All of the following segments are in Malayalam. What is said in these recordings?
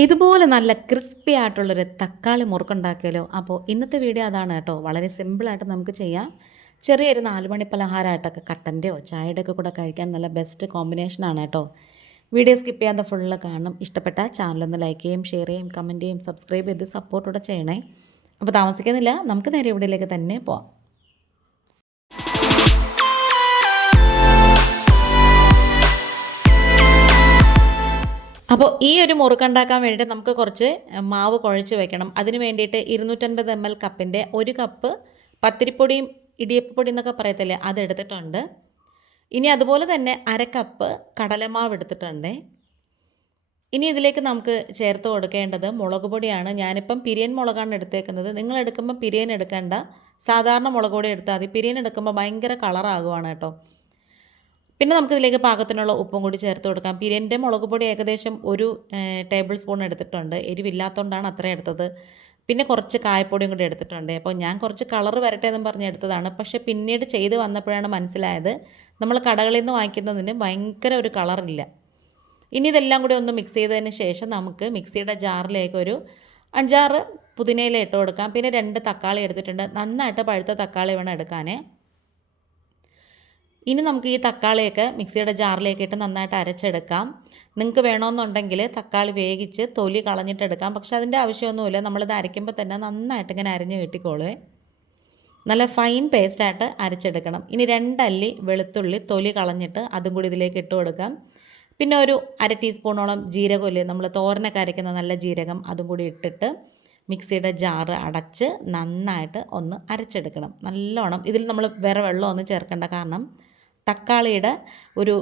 ഇതുപോലെ നല്ല ക്രിസ്പി ആയിട്ടുള്ളൊരു തക്കാളി മുറുക്കുണ്ടാക്കിയാലോ? അപ്പോൾ ഇന്നത്തെ വീഡിയോ അതാണ് കേട്ടോ. വളരെ സിമ്പിളായിട്ട് നമുക്ക് ചെയ്യാം. ചെറിയൊരു 4 മണി പലഹാരമായിട്ടൊക്കെ കട്ടൻ്റെയോ ചായയുടെയൊക്കെ കൂടെ കഴിക്കാൻ നല്ല ബെസ്റ്റ് കോമ്പിനേഷനാണ് കേട്ടോ. വീഡിയോ സ്കിപ്പ് ചെയ്യാതെ ഫുള്ള് കാണണം. ഇഷ്ടപ്പെട്ട ചാനലൊന്ന് ലൈക്ക് ചെയ്യും, ഷെയർ ചെയ്യും, കമൻറ്റ് ചെയ്യും, സബ്സ്ക്രൈബ് ചെയ്ത് സപ്പോർട്ടൂടെ ചെയ്യണേ. അപ്പോൾ താമസിക്കുന്നില്ല, നമുക്ക് നേരെ വീഡിയോയിലേക്ക് തന്നെ പോവാം. അപ്പോൾ ഈ ഒരു മുറുക്കുണ്ടാക്കാൻ വേണ്ടിയിട്ട് നമുക്ക് കുറച്ച് മാവ് കുഴച്ച് വെക്കണം. അതിന് വേണ്ടിയിട്ട് 250 ml കപ്പിൻ്റെ 1 കപ്പ് പത്തിരിപ്പൊടിയും ഇടിയപ്പപ്പൊടി എന്നൊക്കെ പറയത്തില്ലേ, അതെടുത്തിട്ടുണ്ട്. ഇനി അതുപോലെ തന്നെ 1/2 കപ്പ് കടലമാവ് എടുത്തിട്ടുണ്ട്. ഇനി ഇതിലേക്ക് നമുക്ക് ചേർത്ത് കൊടുക്കേണ്ടത് മുളക് പൊടിയാണ്. ഞാനിപ്പം പിരിയൻ മുളകാണ് എടുത്തേക്കുന്നത്. നിങ്ങൾ എടുക്കുമ്പോൾ പിരിയൻ എടുക്കേണ്ട, സാധാരണ മുളക് പൊടി എടുത്താൽ മതി. പിരിയൻ എടുക്കുമ്പോൾ ഭയങ്കര കളറാകുവാണ് കേട്ടോ. പിന്നെ നമുക്കിതിലേക്ക് പാകത്തിനുള്ള ഉപ്പും കൂടി ചേർത്ത് കൊടുക്കാം. പിരിയൻ്റെ മുളക് പൊടി ഏകദേശം 1 ടേബിൾ സ്പൂൺ എടുത്തിട്ടുണ്ട്. എരിവില്ലാത്തതുകൊണ്ടാണ് അത്രയും എടുത്തത്. പിന്നെ കുറച്ച് കായപ്പൊടിയും കൂടി എടുത്തിട്ടുണ്ട്. അപ്പോൾ ഞാൻ കുറച്ച് കളർ വരട്ടെ എന്നും പറഞ്ഞ് എടുത്തതാണ്. പക്ഷേ പിന്നീട് ചെയ്ത് വന്നപ്പോഴാണ് മനസ്സിലായത് നമ്മൾ കടകളിൽ നിന്ന് വാങ്ങിക്കുന്നതിന് ഭയങ്കര ഒരു കളറില്ല. ഇനി ഇതെല്ലാം കൂടി ഒന്ന് മിക്സ് ചെയ്തതിന് ശേഷം നമുക്ക് മിക്സിയുടെ ജാറിലേക്ക് ഒരു 5-6 പുതിനയില ഇട്ട് കൊടുക്കാം. പിന്നെ 2 തക്കാളി എടുത്തിട്ടുണ്ട്. നന്നായിട്ട് പഴുത്ത തക്കാളി വേണം എടുക്കാനേ. ഇനി നമുക്ക് ഈ തക്കാളിയൊക്കെ മിക്സിയുടെ ജാറിലേക്ക് ഇട്ട് നന്നായിട്ട് അരച്ചെടുക്കാം. നിങ്ങൾക്ക് വേണമെന്നുണ്ടെങ്കിൽ തക്കാളി വേവിച്ച് തൊലി കളഞ്ഞിട്ടെടുക്കാം. പക്ഷേ അതിൻ്റെ ആവശ്യമൊന്നുമില്ല. നമ്മളിത് അരയ്ക്കുമ്പോൾ തന്നെ നന്നായിട്ട് ഇങ്ങനെ അരിഞ്ഞ് കിട്ടിക്കോളൂ. നല്ല ഫൈൻ പേസ്റ്റായിട്ട് അരച്ചെടുക്കണം. ഇനി 2 അല്ലി വെളുത്തുള്ളി തൊലി കളഞ്ഞിട്ട് അതും കൂടി ഇതിലേക്ക് ഇട്ട് കൊടുക്കാം. പിന്നെ ഒരു 1/2 ടീസ്പൂണോളം ജീരകമില്ലേ, നമ്മൾ തോരനൊക്കെ അരയ്ക്കുന്ന നല്ല ജീരകം, അതും കൂടി ഇട്ടിട്ട് മിക്സിയുടെ ജാറ് അടച്ച് നന്നായിട്ട് ഒന്ന് അരച്ചെടുക്കണം. നല്ലോണം ഇതിൽ നമ്മൾ വേറെ വെള്ളമൊന്നും ചേർക്കേണ്ട, കാരണം തക്കാളിയുടെ ഒരു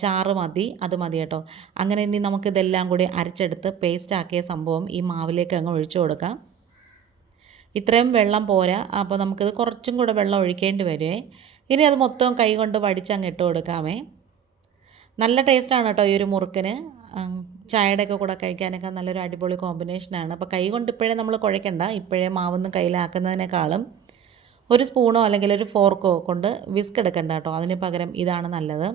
ചാറ് മതി, അത് മതി കേട്ടോ. അങ്ങനെ ഇനി നമുക്കിതെല്ലാം കൂടി അരച്ചെടുത്ത് പേസ്റ്റ് ആക്കിയ സംഭവം ഈ മാവിലേക്ക് അങ്ങ് ഒഴിച്ചു കൊടുക്കാം. ഇത്രയും വെള്ളം പോരാ, അപ്പോൾ നമുക്കിത് കുറച്ചും കൂടെ വെള്ളം ഒഴിക്കേണ്ടി വരുമേ. ഇനി അത് മൊത്തം കൈ കൊണ്ട് വടിച്ചങ്ങ് ഇട്ട് കൊടുക്കാമേ. നല്ല ടേസ്റ്റാണ് കേട്ടോ ഈ ഒരു മുറുക്കിന്. ചായയുടെയൊക്കെ കൂടെ കഴിക്കാനൊക്കെ നല്ലൊരു അടിപൊളി കോമ്പിനേഷനാണ്. അപ്പോൾ കൈ കൊണ്ട് ഇപ്പോഴേ നമ്മൾ കുഴയ്ക്കണ്ട. ഇപ്പോഴേ മാവൊന്നും കയ്യിലാക്കുന്നതിനേക്കാളും ഒരു സ്പൂണോ അല്ലെങ്കിൽ ഒരു ഫോർക്കോ കൊണ്ട് വിസ്ക് എടുക്കണ്ട കേട്ടോ. അതിന് പകരം ഇതാണ് നല്ലത്.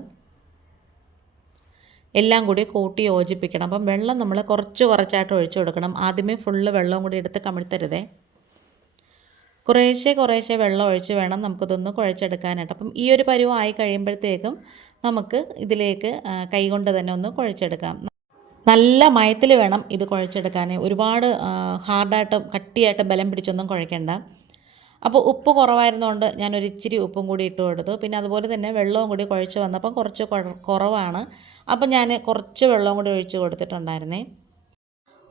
എല്ലാം കൂടി കൂട്ടി യോജിപ്പിക്കണം. അപ്പം വെള്ളം നമ്മൾ കുറച്ചായിട്ട് ഒഴിച്ചു കൊടുക്കണം. ആദ്യമേ ഫുള്ള് വെള്ളവും കൂടി എടുത്ത് കമിഴ്ത്തരുതേ. കുറേശ്ശെ വെള്ളം ഒഴിച്ച് വേണം നമുക്കിതൊന്ന് കുഴച്ചെടുക്കാനായിട്ട്. അപ്പം ഈ ഒരു പരുവം ആയി കഴിയുമ്പോഴത്തേക്കും നമുക്ക് ഇതിലേക്ക് കൈ കൊണ്ട് തന്നെ ഒന്ന് കുഴച്ചെടുക്കാം. നല്ല മയത്തിൽ വേണം ഇത് കുഴച്ചെടുക്കാൻ. ഒരുപാട് ഹാർഡായിട്ട് കട്ടിയായിട്ട് ബലം പിടിച്ചൊന്നും കുഴയ്ക്കണ്ട. അപ്പോൾ ഉപ്പ് കുറവായിരുന്നുകൊണ്ട് ഞാനൊരു ഇച്ചിരി ഉപ്പും കൂടി ഇട്ട് കൊടുത്തു. പിന്നെ അതുപോലെ തന്നെ വെള്ളവും കൂടി കുഴച്ച് വന്നപ്പം കുറച്ച് കുറവാണ്. അപ്പം ഞാൻ കുറച്ച് വെള്ളവും കൂടി ഒഴിച്ച് കൊടുത്തിട്ടുണ്ടായിരുന്നേ.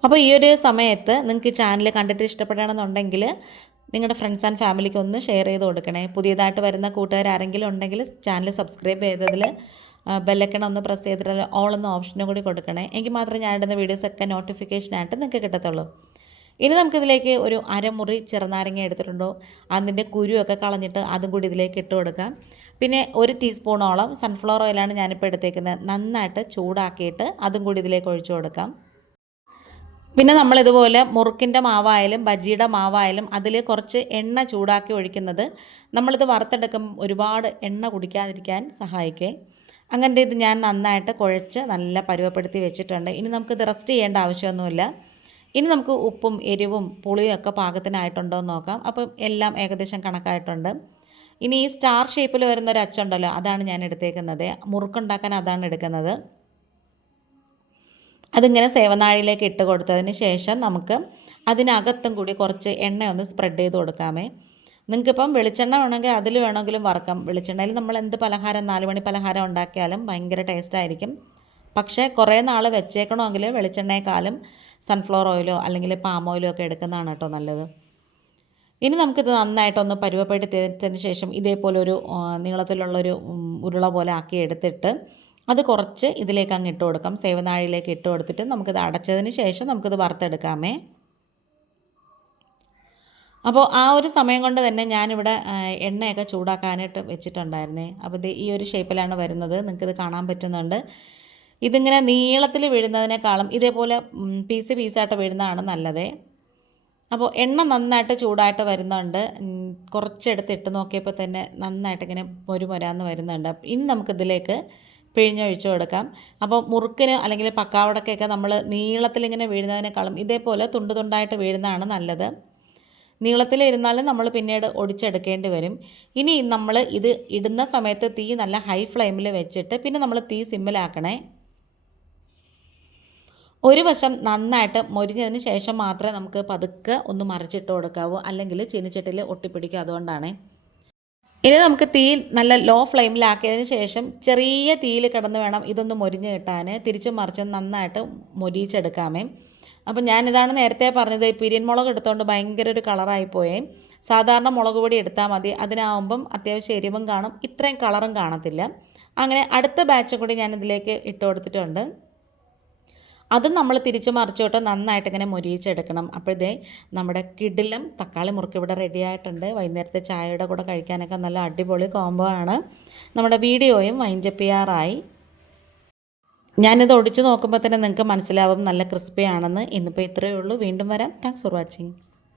അപ്പോൾ ഈ ഒരു സമയത്ത് നിങ്ങൾക്ക് ഈ ചാനൽ കണ്ടിട്ട് ഇഷ്ടപ്പെടുകയാണെന്നുണ്ടെങ്കിൽ നിങ്ങളുടെ ഫ്രണ്ട്സ് ആൻഡ് ഫാമിലിക്ക് ഒന്ന് ഷെയർ ചെയ്ത് കൊടുക്കണേ. പുതിയതായിട്ട് വരുന്ന കൂട്ടുകാർ ആരെങ്കിലും ഉണ്ടെങ്കിൽ ചാനൽ സബ്സ്ക്രൈബ് ചെയ്തതിൽ ബെല്ലൈക്കൺ ഒന്ന് പ്രസ് ചെയ്തിട്ട് ഓൾ എന്ന ഓപ്ഷനും കൂടി കൊടുക്കണേ. എങ്കിൽ മാത്രമേ ഞാനിടുന്ന വീഡിയോസൊക്കെ നോട്ടിഫിക്കേഷനായിട്ട് നിങ്ങൾക്ക് കിട്ടത്തുള്ളൂ. ഇനി നമുക്കിതിലേക്ക് ഒരു അരമുറി ചെറുനാരങ്ങ എടുത്തിട്ടുണ്ടോ, അതിൻ്റെ കുരുവൊക്കെ കളഞ്ഞിട്ട് അതും കൂടി ഇതിലേക്ക് ഇട്ട് കൊടുക്കാം. പിന്നെ 1 ടീസ്പൂണോളം സൺഫ്ലവർ ഓയിലാണ് ഞാനിപ്പോൾ എടുത്തേക്കുന്നത്. നന്നായിട്ട് ചൂടാക്കിയിട്ട് അതും കൂടി ഇതിലേക്ക് ഒഴിച്ചു കൊടുക്കാം. പിന്നെ നമ്മളിതുപോലെ മുറുക്കിൻ്റെ മാവായാലും ബജിയുടെ മാവായാലും അതിൽ കുറച്ച് എണ്ണ ചൂടാക്കി ഒഴിക്കുന്നത് നമ്മളിത് വറുത്തെടുക്കുമ്പോൾ ഒരുപാട് എണ്ണ കുടിക്കാതിരിക്കാൻ സഹായിക്കേ. അങ്ങനത്തെ ഇത് ഞാൻ നന്നായിട്ട് കുഴച്ച് നല്ല പരുവപ്പെടുത്തി വെച്ചിട്ടുണ്ട്. ഇനി നമുക്കിത് റെസ്റ്റ് ചെയ്യേണ്ട ആവശ്യമൊന്നുമില്ല. ഇനി നമുക്ക് ഉപ്പും എരിവും പുളിയും ഒക്കെ പാകത്തിനായിട്ടുണ്ടോ എന്ന് നോക്കാം. അപ്പം എല്ലാം ഏകദേശം കണക്കായിട്ടുണ്ട്. ഇനി ഈ സ്റ്റാർ ഷേപ്പിൽ വരുന്നൊരു അച്ചുണ്ടല്ലോ, അതാണ് ഞാൻ എടുത്തേക്കുന്നത്. മുറുക്കുണ്ടാക്കാൻ അതാണ് എടുക്കുന്നത്. അതിങ്ങനെ സേവനാഴിയിലേക്ക് ഇട്ട് കൊടുത്തതിന് ശേഷം നമുക്ക് അതിനകത്തും കൂടി കുറച്ച് എണ്ണ ഒന്ന് സ്പ്രെഡ് ചെയ്ത് കൊടുക്കാമേ. നിങ്ങൾക്കിപ്പം വെളിച്ചെണ്ണ വേണമെങ്കിൽ അതിൽ വേണമെങ്കിലും വറക്കാം. വെളിച്ചെണ്ണയിൽ നമ്മൾ എന്ത് പലഹാരം 4 മണി പലഹാരം ഉണ്ടാക്കിയാലും ഭയങ്കര ടേസ്റ്റായിരിക്കും. പക്ഷേ കുറേ നാൾ വെച്ചേക്കണമെങ്കിൽ വെളിച്ചെണ്ണയെക്കാളും സൺഫ്ലവർ ഓയിലോ അല്ലെങ്കിൽ പാം ഓയിലോ ഒക്കെ എടുക്കുന്നതാണ് കേട്ടോ നല്ലത്. ഇനി നമുക്കിത് നന്നായിട്ടൊന്ന് പരുവപ്പെടുത്തിയതിന് ശേഷം ഇതേപോലെ ഒരു നീളത്തിലുള്ളൊരു ഉരുള പോലെ ആക്കി എടുത്തിട്ട് അത് കുറച്ച് ഇതിലേക്ക് അങ്ങ് ഇട്ട് കൊടുക്കാം. സേവനാഴിയിലേക്ക് ഇട്ട് കൊടുത്തിട്ട് നമുക്കിത് അടച്ചതിന് ശേഷം നമുക്കിത് വറുത്തെടുക്കാമേ. അപ്പോൾ ആ ഒരു സമയം കൊണ്ട് തന്നെ ഞാനിവിടെ എണ്ണയൊക്കെ ചൂടാക്കാനായിട്ട് വെച്ചിട്ടുണ്ടായിരുന്നേ. അപ്പോൾ ഇത് ഈ ഒരു ഷേപ്പിലാണ് വരുന്നത്. നിങ്ങൾക്കിത് കാണാൻ പറ്റുന്നുണ്ട്. ഇതിങ്ങനെ നീളത്തിൽ വീഴുന്നതിനേക്കാളും ഇതേപോലെ പീസായിട്ട് വീഴുന്നതാണ് നല്ലത്. അപ്പോൾ എണ്ണ നന്നായിട്ട് ചൂടായിട്ട് വരുന്നുണ്ട്. കുറച്ചെടുത്ത് ഇട്ട് നോക്കിയപ്പോൾ തന്നെ നന്നായിട്ട് ഇങ്ങനെ മൊരുമൊരാന്ന് വരുന്നുണ്ട്. ഇനി നമുക്കിതിലേക്ക് പിഴിഞ്ഞൊഴിച്ച് കൊടുക്കാം. അപ്പോൾ മുറുക്കിന് അല്ലെങ്കിൽ പക്കാവടക്കൊക്കെ നമ്മൾ നീളത്തിലിങ്ങനെ വീഴുന്നതിനേക്കാളും ഇതേപോലെ തുണ്ട് തുണ്ടായിട്ട് വീഴുന്നതാണ് നല്ലത്. നീളത്തിലിരുന്നാലും നമ്മൾ പിന്നീട് ഒടിച്ചെടുക്കേണ്ടി വരും. ഇനി നമ്മൾ ഇത് ഇടുന്ന സമയത്ത് തീ നല്ല ഹൈ ഫ്ലെയിമിൽ വെച്ചിട്ട് പിന്നെ നമ്മൾ തീ സിമ്മിലാക്കണേ. ഒരു വശം നന്നായിട്ട് മൊരിഞ്ഞതിന് ശേഷം മാത്രമേ നമുക്ക് പതുക്കെ ഒന്ന് മറിച്ചിട്ട് കൊടുക്കാവൂ, അല്ലെങ്കിൽ ചീനിച്ചട്ടിയിൽ ഒട്ടിപ്പിടിക്കും. അതുകൊണ്ടാണ്. ഇനി നമുക്ക് തീ നല്ല ലോ ഫ്ലെയിമിലാക്കിയതിന് ശേഷം ചെറിയ തീയിൽ കിടന്ന് വേണം ഇതൊന്ന് മൊരിഞ്ഞ് കിട്ടാൻ. തിരിച്ചും മറിച്ചും നന്നായിട്ട് മൊരിയിച്ചെടുക്കാമേ. അപ്പം ഞാനിതാണ് നേരത്തെ പറഞ്ഞത്, പിരിയൻ മുളക് എടുത്തുകൊണ്ട് ഭയങ്കര ഒരു കളറായിപ്പോയേ. സാധാരണ മുളക് പൊടി എടുത്താൽ മതി, അതിനാവുമ്പം അത്യാവശ്യം എരിവും കാണും, ഇത്രയും കളറും കാണത്തില്ല. അങ്ങനെ അടുത്ത ബാച്ചും കൂടി ഞാനിതിലേക്ക് ഇട്ട് കൊടുത്തിട്ടുണ്ട്. അതും നമ്മൾ തിരിച്ച് മറിച്ചോട്ട് നന്നായിട്ട് ഇങ്ങനെ മൊരിയിച്ചെടുക്കണം. അപ്പോഴേ നമ്മുടെ കിടിലം തക്കാളി മുറുക്ക് ഇവിടെ റെഡി ആയിട്ടുണ്ട്. വൈകുന്നേരത്തെ ചായയുടെ കൂടെ കഴിക്കാനൊക്കെ നല്ല അടിപൊളി കോംബോ ആണ്. നമ്മുടെ വീഡിയോയും വൈൻഡപ്പ് ചെയ്യാറായി. ഞാനിത് ഒടിച്ച് നോക്കുമ്പോൾ തന്നെ നിങ്ങൾക്ക് മനസ്സിലാവും നല്ല ക്രിസ്പി ആണെന്ന്. ഇന്നിപ്പോൾ ഇത്രയേ ഉള്ളൂ. വീണ്ടും വരാം. Thanks for watching.